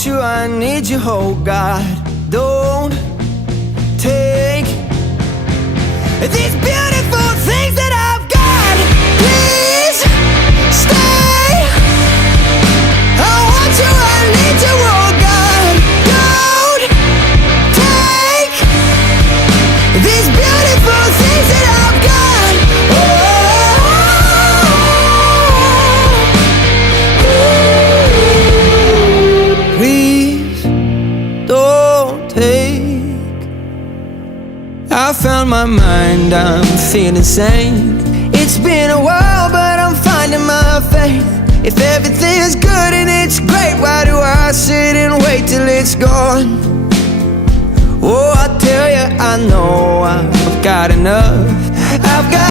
want you, I need you, oh God. Don't take these beautiful things that I've got. Please stay. I want you, I need you, oh God. Don't take these beautiful things that I've got. Please don't take. I found my mind, I'm feeling sane. It's been a while, but I'm finding my faith. If everything's good and it's great, why do I sit and wait till it's gone? Oh, I tell you, I know I've got enough. I've got